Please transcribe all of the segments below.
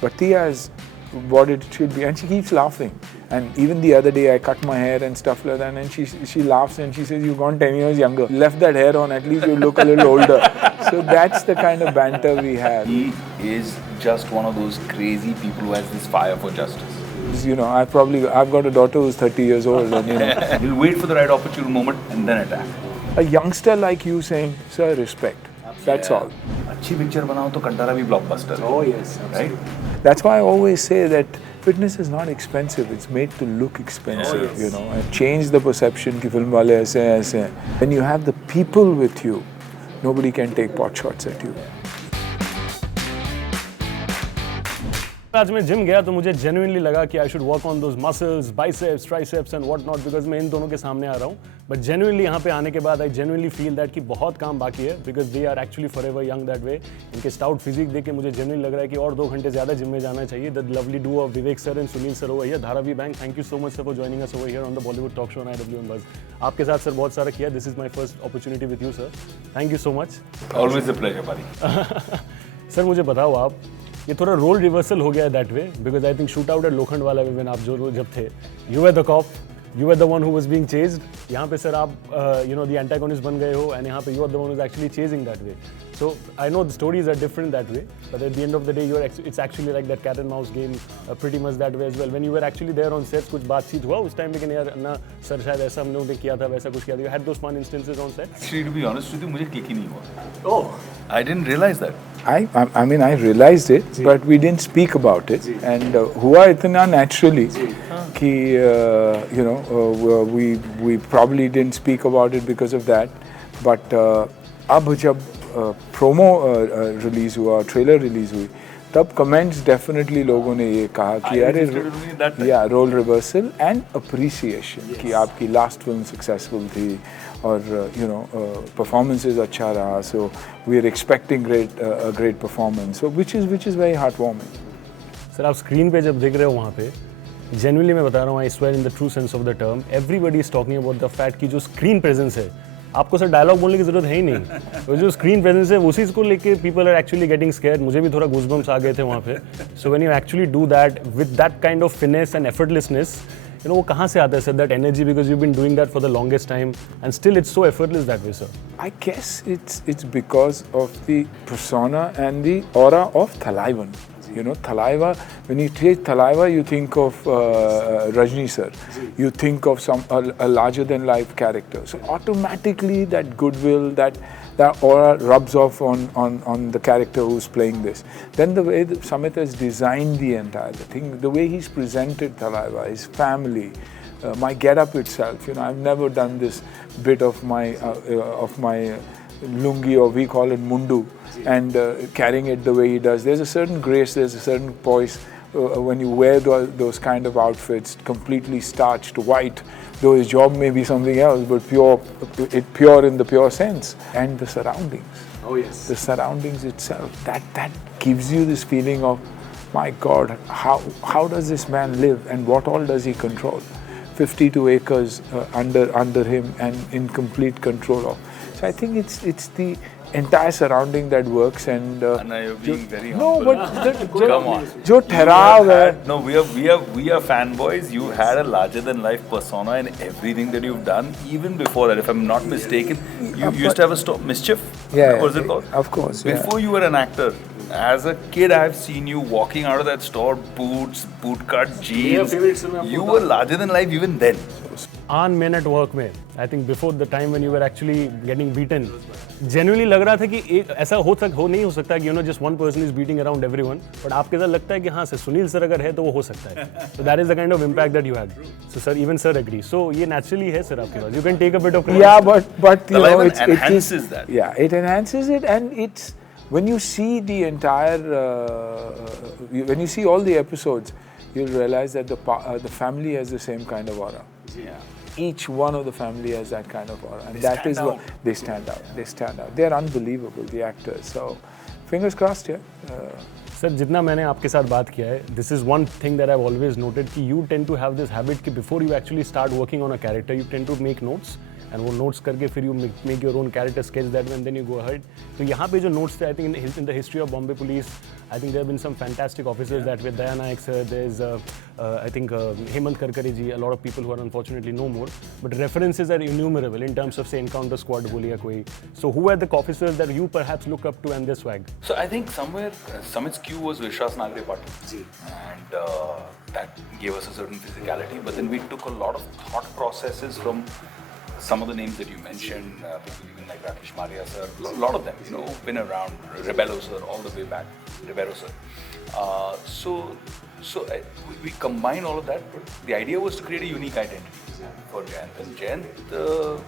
but Tia is what it should be, and she keeps laughing. And even the other day, I cut my hair and stuff like that, and she laughs and she says, "You've gone 10 years younger. Left that hair on, at least you look a little older." So that's the kind of banter we have. He is just one of those crazy people who has this fire for justice. You know, I've got a daughter who's 30 years old, and you know, He'll wait for the right opportune moment and then attack. a youngster like you saying, "Sir, respect." That's all. अच्छी picture बनाओ तो कंटारा भी blockbuster है. Oh yes, right? That's why I always say that fitness is not expensive. It's made to look expensive. Yes. You know, and change the perception कि film वाले ऐसे हैं, ऐसे हैं. When you have the people with you, nobody can take pot shots at you. आज मैं gym गया तो मुझे जेन्युइनली लगा कि I should work on those muscles, biceps, triceps and what not, because मैं इन दोनों के सामने आ रहा हूँ. बट जेन्युइनली यहाँ पे आने के बाद आई जेन्युइनली फील दैट कि बहुत काम बाकी है, because they are actually forever young that way. इनके स्टाउट फिजिक देख के मुझे जेन्युइनली लग रहा है कि और 2 घंटे ज़्यादा जिम में जाना चाहिए. The lovely do of Vivek sir and Sunil sir over here. Dharavi bank, thank you so much sir for joining us over here on the Bollywood talk show on IWMBuzz. आपके साथ सर बहुत सारा किया. This is my first opportunity with you sir. Thank you so much. Always a pleasure, buddy. Sir मुझे बताओ आप, ये थोड़ा रोल रिवर्सल हो गया है that way, because I think shoot out at Lokhandwala में आप जब थे, you were the cop, you were the one who was being chased. यहाँ पे सर आप यू नो द एंटागोनिस्ट बन गए हो, एंड यहाँ पे you are the one who is actually chasing that way. So I know the stories are different that way, but at the end of the day you are it's actually like that cat and mouse game pretty much that way as well. When you were actually there on set, कुछ बातचीत हुआ उस time पे कि यार ना sir शायद ऐसा हम लोगों ने किया था, वैसा कुछ किया था? You had those fun instances on set? Actually, to be honest with you, मुझे क्लिक ही नहीं हुआ. Oh, I didn't realize that. I mean, I realized it, but we didn't speak about it. And हुआ इतना naturally कि you know we probably didn't speak about it because of that. But अब जब promo release हुआ, trailer release हुई, तब comments definitely लोगों ने ये कहा कि अरे yeah, role reversal and appreciation कि आपकी last film successful थी और you know performances अच्छा रहा, so we are expecting a great performance, so which is very heartwarming. Sir आप स्क्रीन पे जब देख रहे हो वहाँ पे, जेन्युइनली मैं बता रहा हूँ, I swear in the true sense of the term, everybody is talking about the fact कि जो स्क्रीन प्रेजेंस है, आपको सर डायलॉग बोलने की जरूरत है ही नहीं. तो जो स्क्रीन प्रेजेंस है उसी को लेके people are actually getting scared. मुझे भी थोड़ा गूज़बम्प्स आ गए थे वहाँ पे. So when you actually do that with that kind of finesse and effortlessness, you know, वो कहाँ से आता है sir that energy, because you been doing that for the longest time and still it's so effortless that way sir? I guess it's because of the persona and the aura of Thalaivan. You know, Thalaiva, when you take Thalaiva, you think of Rajni sir. You think of a larger than life character. So automatically that goodwill, that aura rubs off on the character who's playing this. Then the way Samit has designed the entire thing, the way he's presented Thalaiva, his family, my get-up itself. You know, I've never done this bit of my lungi, or we call it mundu, and carrying it the way he does. There's a certain grace, there's a certain poise when you wear those kind of outfits, completely starched white, though his job may be something else, but pure in the pure sense. And the surroundings. Oh yes. The surroundings itself, that gives you this feeling of, my God, how does this man live, and what all does he control? 52 acres under him and in complete control of. So I think it's the entire surrounding that works, and you're being very no, humble. but Come on. जो ठहराव है. No, we are fanboys. You had a larger than life persona in everything that you've done. Even before that, if I'm not mistaken, you used to have a store, Mischief. Yeah, what was it called? Of course. Before you were an actor, as a kid, I've seen you walking out of that store, boots, bootcut, jeans. You were larger than life even then. On men at work में, I think before the time when you were actually getting beaten, genuinely लग रहा था कि एक ऐसा नहीं हो सकता कि you know just one person is beating around everyone, but आपके साथ लगता है कि हाँ सर सुनील सर अगर है तो वो हो सकता है. So that is the kind of impact that you had. So sir, even sir agree. So ये naturally है सर आपके पास. You can take a bit of credit. Yeah, but you know, it enhances that. Yeah, it enhances it, and it's when you see the entire, when you see all the episodes, you'll realize that the family has the same kind of aura. Yeah. Each one of the family has that kind of aura, and that is what they stand out. They stand out. They are unbelievable, the actors. So, fingers crossed, yeah. Sir जितना मैंने आपके साथ बात किया है, this is one thing that I've always noted कि you tend to have this habit कि before you actually start working on a character, you tend to make notes. and वो notes करके फिर you make your own character sketch that way and then you go ahead. तो यहाँ पे जो notes थे, I think in the history of Bombay Police, I think there have been some fantastic officers that were Daya Nayak sir, there's I think Hemant Karkare ji, a lot of people who are unfortunately no more, but references are innumerable in terms of say Encounter Squad बोलिए कोई. So who are the officers that you perhaps look up to and their swag? So I think somewhere Sumit's cue was Vishwas Nagre Patil, and that gave us a certain physicality. But then we took a lot of thought processes from some of the names that you mentioned, people even like Rakesh Maria sir, a lot of them, you know, been around, Rebello sir, all the way back, Rebello sir. We combine all of that, but the idea was to create a unique identity for Jayant. And Jayant,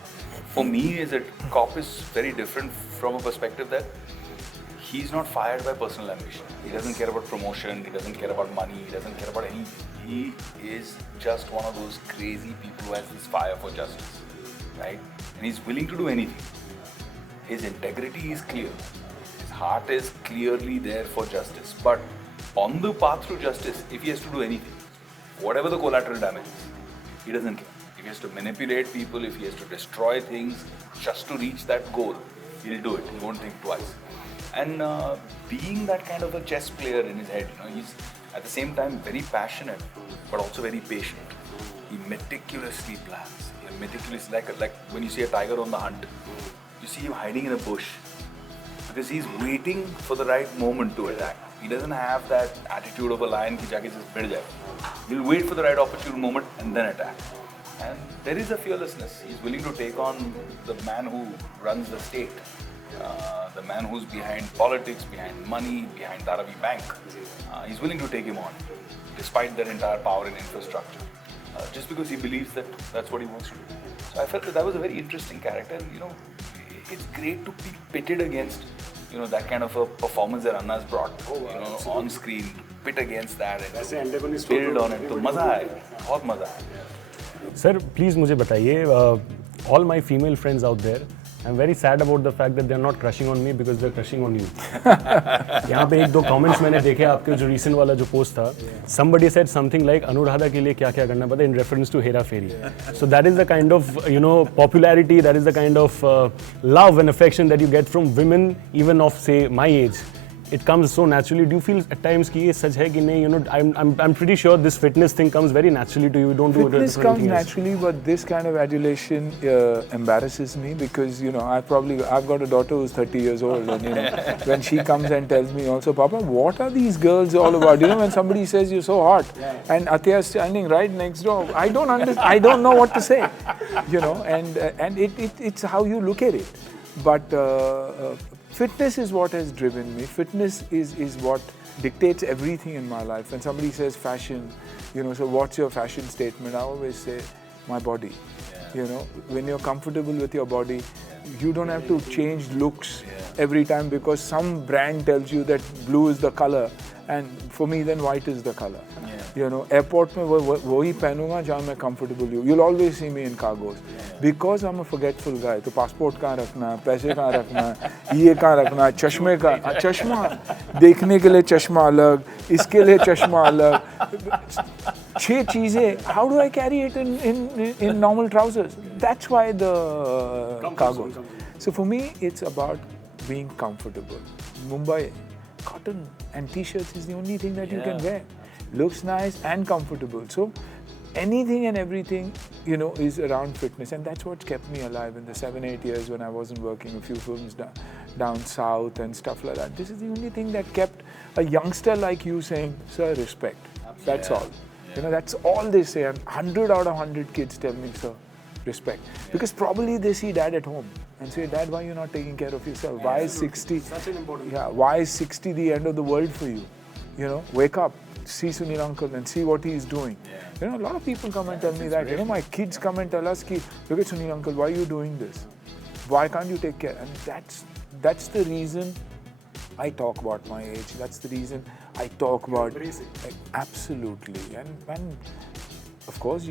for me, as a cop is very different from a perspective that he's not fired by personal ambition. He doesn't care about promotion, he doesn't care about money, he doesn't care about anything. He is just one of those crazy people who has this fire for justice, right? And he's willing to do anything. His integrity is clear. His heart is clearly there for justice. But on the path to justice, if he has to do anything, whatever the collateral damage is, he doesn't care. If he has to manipulate people, if he has to destroy things just to reach that goal, he'll do it. He won't think twice. And being that kind of a chess player in his head, you know, he's at the same time very passionate, but also very patient. He meticulously plans. Like when you see a tiger on the hunt, you see him hiding in a bush because he's waiting for the right moment to attack. He doesn't have that attitude of a lion ki jaake just bid jaye. He'll wait for the right opportune moment and then attack. And there is a fearlessness. He's willing to take on the man who runs the state, the man who's behind politics, behind money, behind Dharavi Bank. He's willing to take him on, despite their entire power and infrastructure, just because he believes that that's what he wants to do. So I felt that was a very interesting character. And, you know, it's great to be pitted against, you know, that kind of a performance that Anna's brought, you know, on screen, to pit against that and build on it. तो मजा आया, बहुत मजा आया. Sir, please मुझे बताइए, all my female friends out there, I'm very sad about the fact that they're not crushing on me because they're crushing on you. यहाँ पे एक दो comments मैंने देखे आपके जो recent वाला जो post था. Somebody said something like Anuradha के लिए क्या क्या करना पड़ता in reference to Hera Fairy. So that is the kind of popularity, that is the kind of love and affection that you get from women even of say my age. It comes so naturally. Do you feel at times कि ये सच है कि नहीं? You know, I'm pretty sure this fitness thing comes very naturally to you. You don't do it. Fitness comes naturally, but this kind of adulation embarrasses me because I've got a daughter who's 30 years old, and when she comes and tells me also, Papa, what are these girls all about? When somebody says you're so hot, and Atya is standing right next door, I don't know what to say, and it's how you look at it, but. Fitness is what has driven me. Fitness is what dictates everything in my life. When somebody says fashion, so what's your fashion statement? I always say, my body. When you're comfortable with your body, you don't have to change looks every time because some brand tells you that blue is the color, and for me then white is the color. Airport में वही पहनूंगा जहाँ मैं comfortable हूँ. You'll always see me in cargos because I'm a forgetful guy. तो passport कहाँ रखना है, पैसे कहाँ रखना है, ये कहाँ रखना है, चश्मा देखने के लिए चश्मा अलग, इसके लिए चश्मा अलग, 6 चीजें. How do I carry it in normal trousers? That's why the cargos. So for me, it's about being comfortable. Mumbai, cotton and t-shirts is the only thing that you can wear. Looks nice and comfortable. So anything and everything, is around fitness, and that's what kept me alive in the 7-8 years when I wasn't working. A few films down south and stuff like that. This is the only thing that kept a youngster like you saying, "Sir, respect." That's all. That's all they say. And 100 out of 100 kids tell me, "Sir, respect." Because probably they see dad at home and say, "Dad, why are you not taking care of yourself? Why is 60? Such an important. Yeah, why is 60 the end of the world for you? Wake up, see Suniel uncle and see what he is doing." A lot of people come and tell me that. My kids come and tell us, "Look at Suniel uncle, why are you doing this? Why can't you take care?" And that's the reason I talk about my age. That's the reason I talk about absolutely. And of course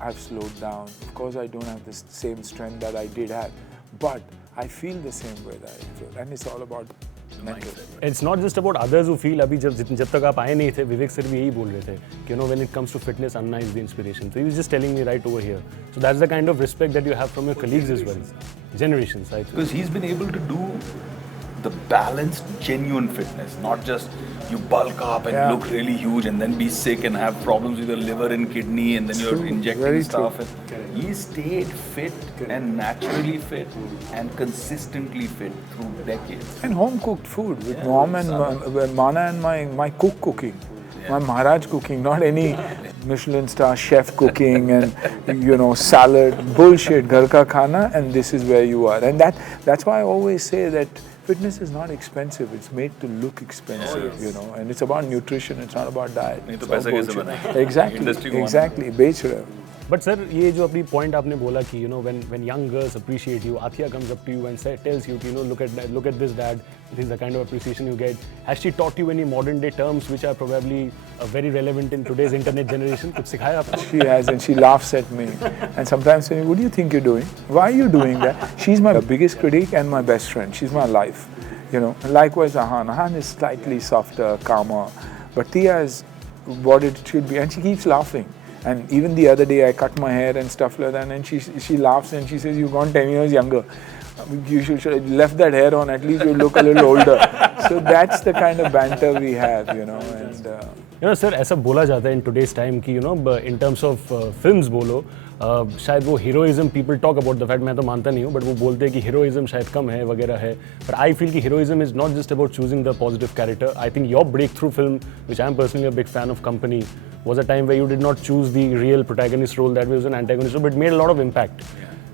I've slowed down. Of course I don't have the same strength that I did have, but I feel the same way that I feel, and it's all about It's not just about others who feel. अभी जब तक आप आए नहीं थे, विवेक sir भी यही बोल रहे थे कि when it comes to fitness, Anna is the inspiration. So he was just telling me right over here. So that's the kind of respect that you have from your colleagues as well, generations. I feel. Because he's been able to do the balanced, genuine fitness, not just you bulk up and look really huge and then be sick and have problems with your liver and kidney and then you're injecting stuff. He stayed fit and naturally fit and consistently fit through decades. And home cooked food with mom and Mana and my cook cooking. My Maharaj cooking, not any Michelin star chef cooking and salad, bullshit, ghar ka khana, and this is where you are. And that's why I always say that fitness is not expensive, it's made to look expensive, and it's about nutrition, it's not about diet. Exactly, बेच रहे हो. But sir, ये जो अपनी point आपने बोला कि when young girls appreciate you, Athia comes up to you and tells you look at this dad, this is the kind of appreciation you get. Has she taught you any modern day terms which are probably very relevant in today's internet generation? कुछ सिखाया आपको? She has, and she laughs at me and sometimes saying, what do you think you're doing? Why are you doing that? She's my biggest critic and my best friend. She's my life, Likewise Ahan is slightly softer, calmer, but Tia is what it should be, and she keeps laughing. And even the other day I cut my hair and stuff like that, and she laughs and she says, you've gone 10 years younger. You should have left that hair on, at least you look a little older. So that's the kind of banter we have, and sir, ऐसा बोला जाता है in today's time कि in terms of films बोलो, शायद वो heroism people talk about the fact, मैं तो मानता नहीं हूँ, but वो बोलते हैं कि heroism शायद कम है वगैरह है. But I feel कि heroism is not just about choosing the positive character. I think your breakthrough film, which I am personally a big fan of, Company, was a time where you did not choose the real protagonist role, that was an antagonist role, but it made a lot of impact.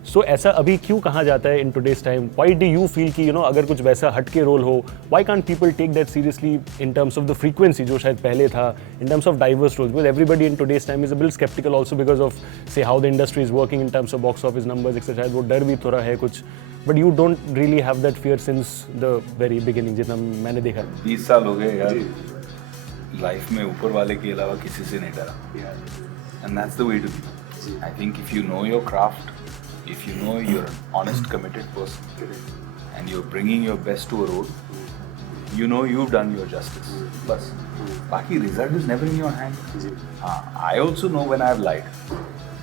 So ऐसा अभी क्यों कहा जाता है in today's time? Why do you feel कि अगर कुछ वैसा हटके रोल हो, why can't people take that seriously in terms of the frequency जो शायद पहले था, in terms of diverse roles? Because everybody in today's time is a bit skeptical also because of say how the industry is working in terms of box office numbers, etc. शायद वो डर भी थोड़ा है कुछ. But you don't really have that fear since the very beginning, जितना मैंने देखा. 20 साल हो गए यार. लाइफ में ऊपर वाले के अलावा किसी से नहीं डरा. And that's the way to be. I think if you know your craft, if you know you're an honest, committed person and you're bringing your best to a role, you've done your justice. Bas. Baki result is never in your hand. I also know when I've lied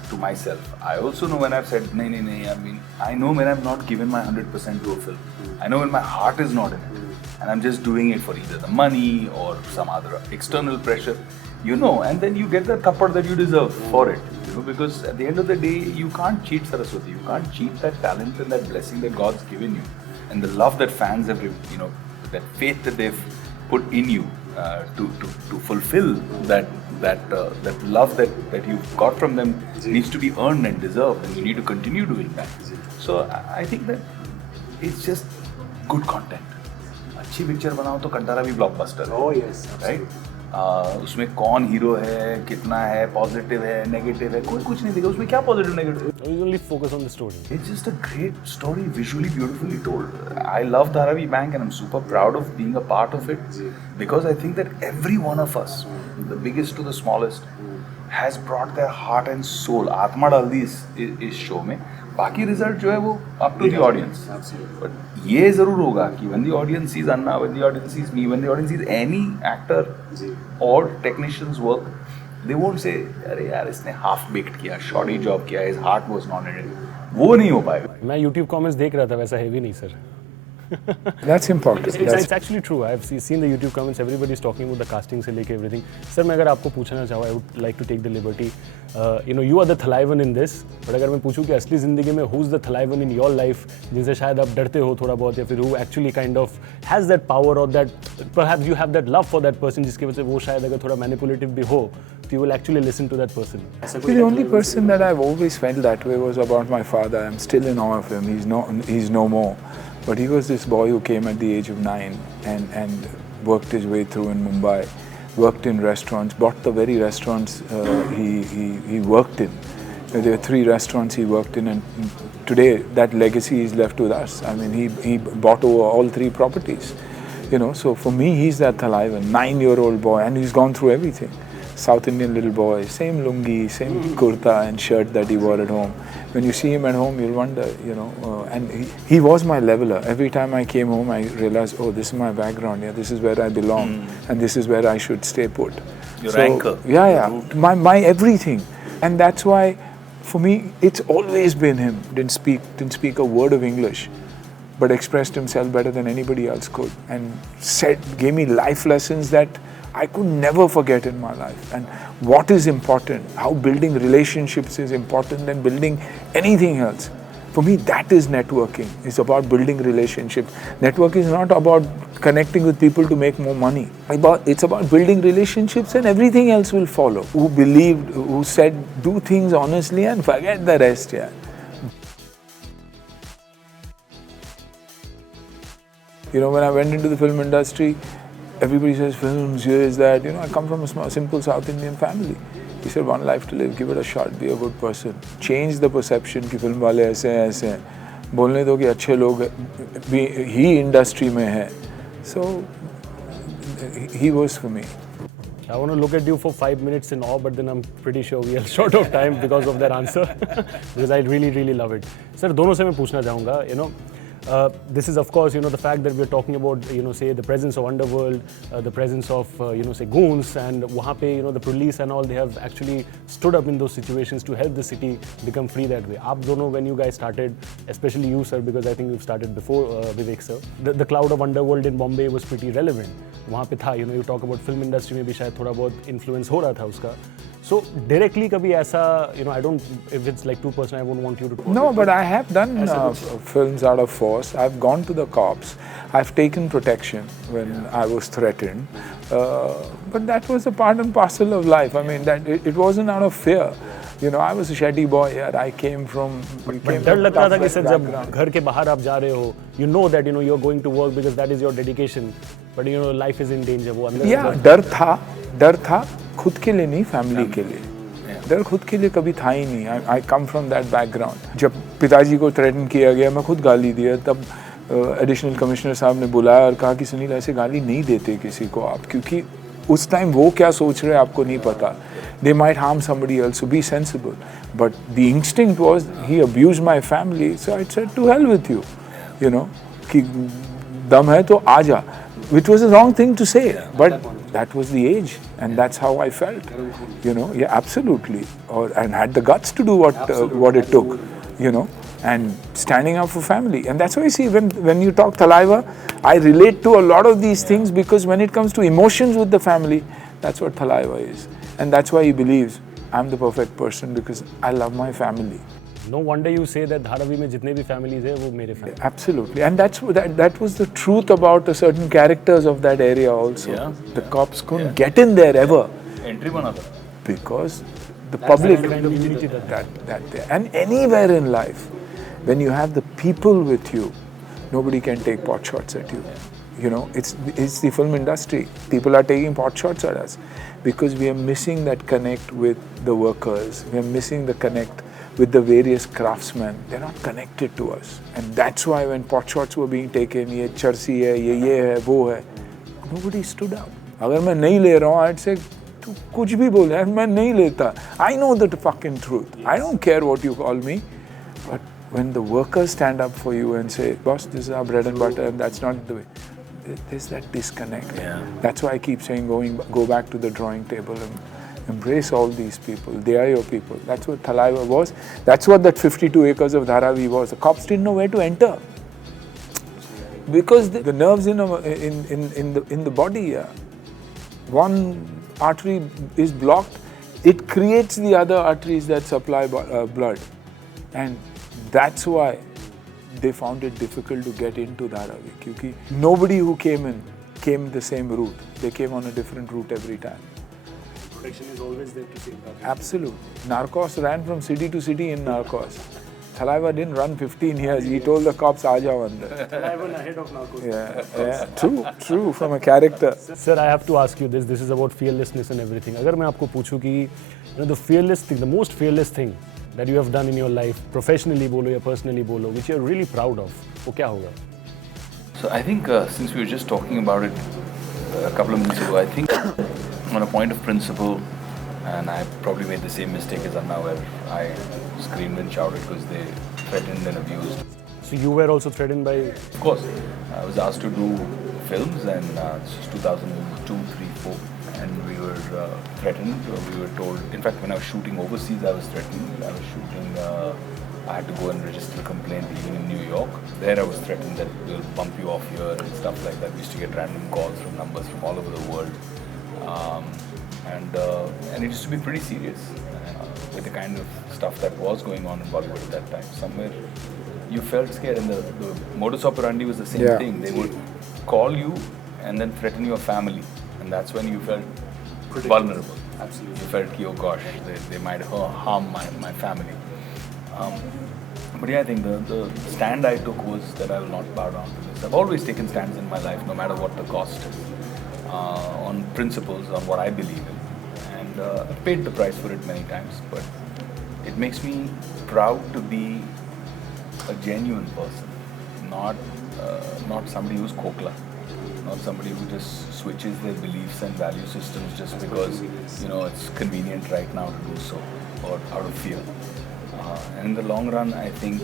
to myself. I also know when I've said, nahi. I know when I've not given my 100% to a film. I know when my heart is not in it. And I'm just doing it for either the money or some other external pressure. And then you get the kappad that you deserve for it. Because at the end of the day, you can't cheat Saraswati. You can't cheat that talent and that blessing that God's given you. And the love that fans have, that faith that they've put in you to fulfill that love that you've got from them needs to be earned and deserved. And you need to continue doing that. So I think that it's just good content. अच्छी picture बनाओ तो कंटारा भी blockbuster है. Oh yes, right? उसमें कौन hero है, कितना है, पॉजिटिव है, नेगेटिव है, कोई कुछ नहीं दिखा. उसमें क्या positive negative? You only focus on the story. It's just a great story, visually beautifully told. I love Dharavi Bank and I'm super proud of being a part of it because I think that every one of us, the biggest to the smallest, has brought their heart and soul. आत्मा डाल दी इस show में. बाकी result जो है वो up to the audience. But ये जरूर होगा कि when the audience sees Anna, when the audience sees me, when the audience sees any actor or technician's work, they won't say अरे यार इसने half baked किया, shoddy job किया, his heart was not in it. वो नहीं हो पाएगा. मैं YouTube comments देख रहा था, वैसा heavy नहीं sir. That's important. It's actually true. I've seen the YouTube comments. Everybody's talking about the casting से लेके everything. Sir, मैं अगर आपको पूछना चाहूँ, I would like to take the liberty. You are the Thalaivan in this. But अगर मैं पूछूँ कि असली ज़िंदगी में who's the Thalaivan in your life, जिनसे शायद आप डरते हो थोड़ा बहुत या फिर who actually kind of has that power or that perhaps you have that love for that person जिसकी वजह से वो शायद अगर थोड़ा manipulative भी हो, so you will actually listen to that person. The only person that I've always felt that way was about my father. I'm still in awe of him. He's no more. But he was this boy who came at the age of 9 and worked his way through in Mumbai, worked in restaurants, bought the very restaurants he worked in. There were 3 restaurants he worked in, and today that legacy is left with us. I mean, he bought over all 3 properties. So for me, he's that Thalaivan, 9-year-old boy, and he's gone through everything. South Indian little boy, same lungi, same kurta and shirt that he wore at home. When you see him at home, you'll wonder, and he was my leveler. Every time I came home, I realized, oh, this is my background, yeah, this is where I belong, and this is where I should stay put. Your anchor. Yeah. My everything. And that's why, for me, it's always been him. Didn't speak a word of English, but expressed himself better than anybody else could, and gave me life lessons that I could never forget in my life. And what is important, how building relationships is important than building anything else. For me, that is networking. It's about building relationships. Networking is not about connecting with people to make more money. It's about building relationships, and everything else will follow. Who believed, who said, do things honestly and forget the rest, yeah. When I went into the film industry, everybody says films, here is that. I come from a simple South Indian family. He said, one life to live, give it a shot, be a good person. Change the perception कि film वाले ऐसे हैं. बोलने दो कि अच्छे लोग ही industry में हैं. So, he was for me. I want to look at you for 5 minutes in awe, but then I'm pretty sure we are short of time because of that answer. Because I really, really love it. Sir, दोनों से मैं पूछना चाहूँगा, this is of course, the fact that we're talking about, say the presence of Underworld, the presence of, say goons, and wahan pe, the police and all, they have actually stood up in those situations to help the city become free that way. Aap dono, when you guys started, especially you sir, because I think you've started before Vivek sir, the cloud of Underworld in Bombay was pretty relevant. Wahan pe tha, you talk about film industry mein bhi shayad thoda bahut influence ho raha tha uska. So directly kabhi aisa, I don't, if it's like too personal, I won't want you to... No, but I have done films out of force. I've gone to the cops. I've taken protection when I was threatened. But that was a part and parcel of life. I mean, that it wasn't out of fear. I was a Shetty boy. Yeah, I came from... But डर लग रहा था कि sir जब घर के बाहर आप जा रहे हो, you know that you're going to work because that is your dedication. But life is in danger. वो अंदर. Yeah, डर था खुद के लिए नहीं, फैमिली के लिए. डर खुद के लिए कभी था ही नहीं. I come from that background. जब पिताजी को थ्रेटन किया गया, मैं खुद गाली दिया. तब एडिशनल कमिश्नर साहब ने बुलाया और कहा कि सुनील ऐसे गाली नहीं देते किसी को आप, क्योंकि उस टाइम वो क्या सोच रहे हैं आपको नहीं पता. They might harm somebody else, so be sensible. But the instinct was, he abused my family, so I said, to hell with you. कि दम है तो आ जा. Which was a wrong thing to say, but that was the age, and that's how I felt. Yeah, absolutely. And had the guts to do what it took, and standing up for family. And that's why you see, when you talk Thalaiva, I relate to a lot of these things, because when it comes to emotions with the family, that's what Thalaiva is. And that's why he believes I'm the perfect person, because I love my family. No wonder you say that Dharavi mein jitne bhi families hai, wo mere family. Absolutely, and that was the truth about the certain characters of that area also. Yeah. The cops couldn't get in there ever. Entry bana tha. Because the public, kind of unity that there. And anywhere in life, when you have the people with you, nobody can take pot shots at you. It's the film industry. People are taking pot shots at us because we are missing that connect with the workers. We are missing the connect with the various craftsmen. They're not connected to us. And that's why when pot shots were being taken, ye charsi hai, ye hai, wo hai, nobody stood up. Agar main nahi le raha hu, I'd say, tu kuch bhi bol, yaar, main nahi leta. I know the fucking truth. I don't care what you call me. But when the workers stand up for you and say, boss, this is our bread and butter, and that's not the way, there's that disconnect. Yeah. That's why I keep saying, go back to the drawing table and embrace all these people. They are your people. That's what Thalaiva was. That's what that 52 acres of Dharavi was. The cops didn't know where to enter, because the nerves in the body, one artery is blocked. It creates the other arteries that supply blood, and that's why they found it difficult to get into Dharavi. Because nobody who came the same route. They came on a different route every time. Protection is always there to safeguard. Absolutely. Narcos ran from city to city in Narcos. Thalaiva didn't run 15 years. He told the cops, "Aa jao andar." Thalaiva ahead of Narcos. Yeah. True. From a character. Sir, I have to ask you this. This is about fearlessness and everything. Agar main aapko पूछूं कि the fearless thing, the most fearless thing that you have done in your life, professionally bolo ya personally bolo, which you're really proud of, wo kya hoga? So I think since we were just talking about it a couple of minutes ago, I think on a point of principle, And I probably made the same mistake as Anna, where I screamed and shouted because they threatened and abused. So you were also threatened by... Of course, I was asked to do films, and this was 2002, 3, 4, and we were threatened. We were told, in fact, when I was shooting overseas, I was threatened. I was shooting, I had to go and register a complaint even in New York. There I was threatened that we'll bump you off here and stuff like that. We used to get random calls from numbers from all over the world. And it used to be pretty serious with the kind of stuff that was going on in Bollywood at that time. Somewhere you felt scared, and the modus operandi was the same thing. They would call you and then threaten your family, and that's when you felt vulnerable. Absolutely. You felt, oh gosh, they might harm my family. But yeah, I think the stand I took was that I will not bow down to this. I've always taken stands in my life, no matter what the cost, on principles, on what I believe in. And I've paid the price for it many times, but it makes me proud to be a genuine person, not somebody who's kokla, not somebody who just switches their beliefs and value systems just because it's convenient right now to do so, or out of fear. And in the long run, I think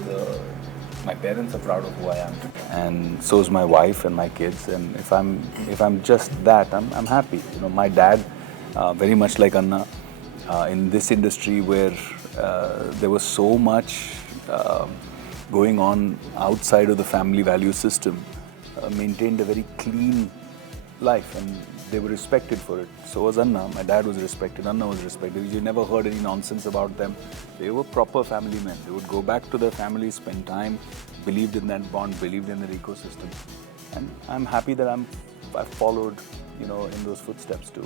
my parents are proud of who I am, and so is my wife and my kids. And if I'm just that, I'm happy. My dad, very much like Anna, in this industry where there was so much going on outside of the family value system, maintained a very clean life, and they were respected for it. So was Anna. My dad was respected, Anna was respected. You never heard any nonsense about them. They were proper family men. They would go back to their family, spend time, believed in that bond, believed in their ecosystem. And I'm happy that I followed, in those footsteps too.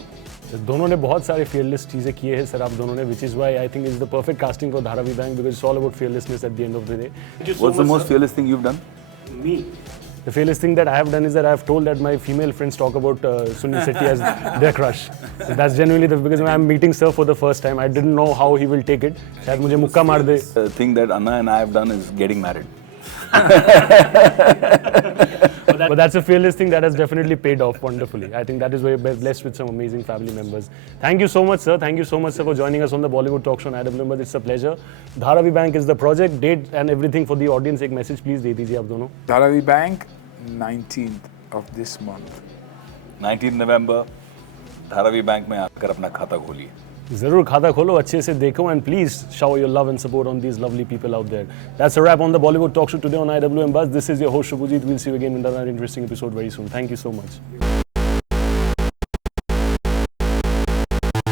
दोनों ने बहुत सारे fearless चीजें किए हैं sir आप दोनों ने, which is why I think it's the perfect casting for Dharavi Bank, because it's all about fearlessness at the end of the day. What's the most fearless thing you've done? Me. The fearless thing that I have done is that I have told that my female friends talk about Suniel Shetty as their crush. So that's genuinely because when I'm meeting sir for the first time, I didn't know how he will take it. शायद मुझे मुक्का मार दे. The thing that Anna and I have done is getting married. But that's a fearless thing that has definitely paid off wonderfully. I think that is why we're blessed with some amazing family members. Thank you so much, sir. Thank you so much, sir, for joining us on the Bollywood Talk Show on IWMBuzz. It's a pleasure. Dharavi Bank is the project, date and everything for the audience. एक message please दे दीजिए आप दोनों. Dharavi Bank, 19th of this month. 19th November, Dharavi Bank में आकर अपना खाता खोलिए. जरूर खाता खोलो, अच्छे से देखो, and please shower your love and support on these lovely people out there. That's a wrap on the Bollywood Talk Show today on IWMBuzz. This is your host Shubhajit. We'll see you again in another interesting episode very soon. Thank you so much.